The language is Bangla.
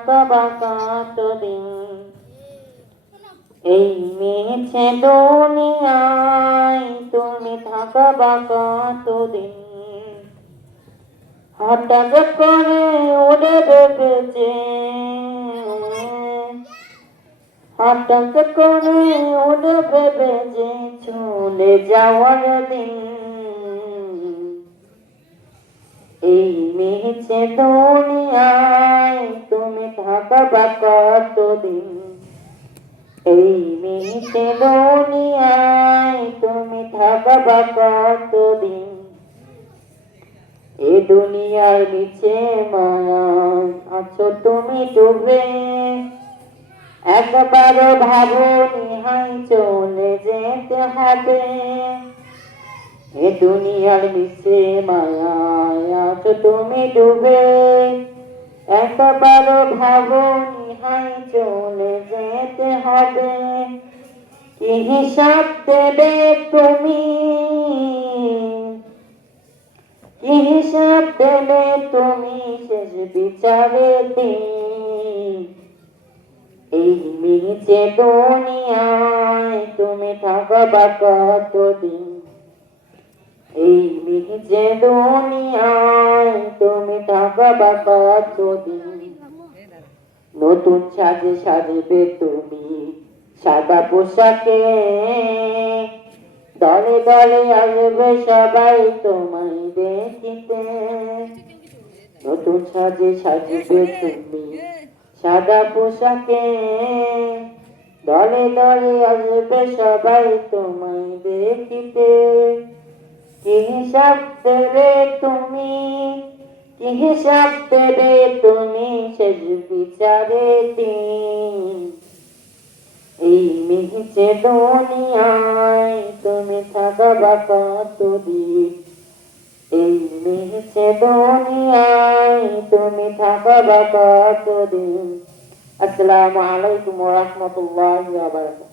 থাকবা কতদিন এই মিছে দুনিয়ায় তুমি থাকবা কতদিন হঠাৎ করে উড়ে বেঁচে হঠাৎ করে উড়ে বেঁচে চলে যাওয়ার দিন এই মিছে দুনিয়ায় তুমি থাকবা কতদিন এই মিছে দুনিয়ায় তুমি থাকবা কতদিন এ দুনিয়ার নিচে মায়ায় আছো তুমি ডুবে একবারও ভাবনি হাই চলে যেতে হবে এ দুনিয়ার নিচে মায়ায় আছো তুমি ডুবে একবারও ভাবনি হাই চলে যেতে হবে কি হিসাব দেবে তুমি কি হিসাব দেবে তুমি শেষ বিচারে দিন এই মিছে দুনিয়ায় তুমি থাকবা কতদিন এই মিছে দুনিয়ায় তুমি থাকবা কতদিন নতুন সাজে সাজবে তুমি সাদা পোশাকে দলে দলে আসবে সবাই তোমায় দেখিতে নতুন সাজে সাজবে তুমি সাদা পোশাকে দলে দলে আসবে সবাই তোমায় দেখিতে কি হিসাব দেবে তুমি কি হিসাব দেবে তুমি শেষ বিচারে দিন এই মিছে দুনিয়ায় তুমি থাকবা কতদিন এই মিছে দুনিয়ায় তুমি থাকবা কতদিন আসসালামু আলাইকুম ওয়া রাহমাতুল্লাহি ওয়া বারাকাতুহু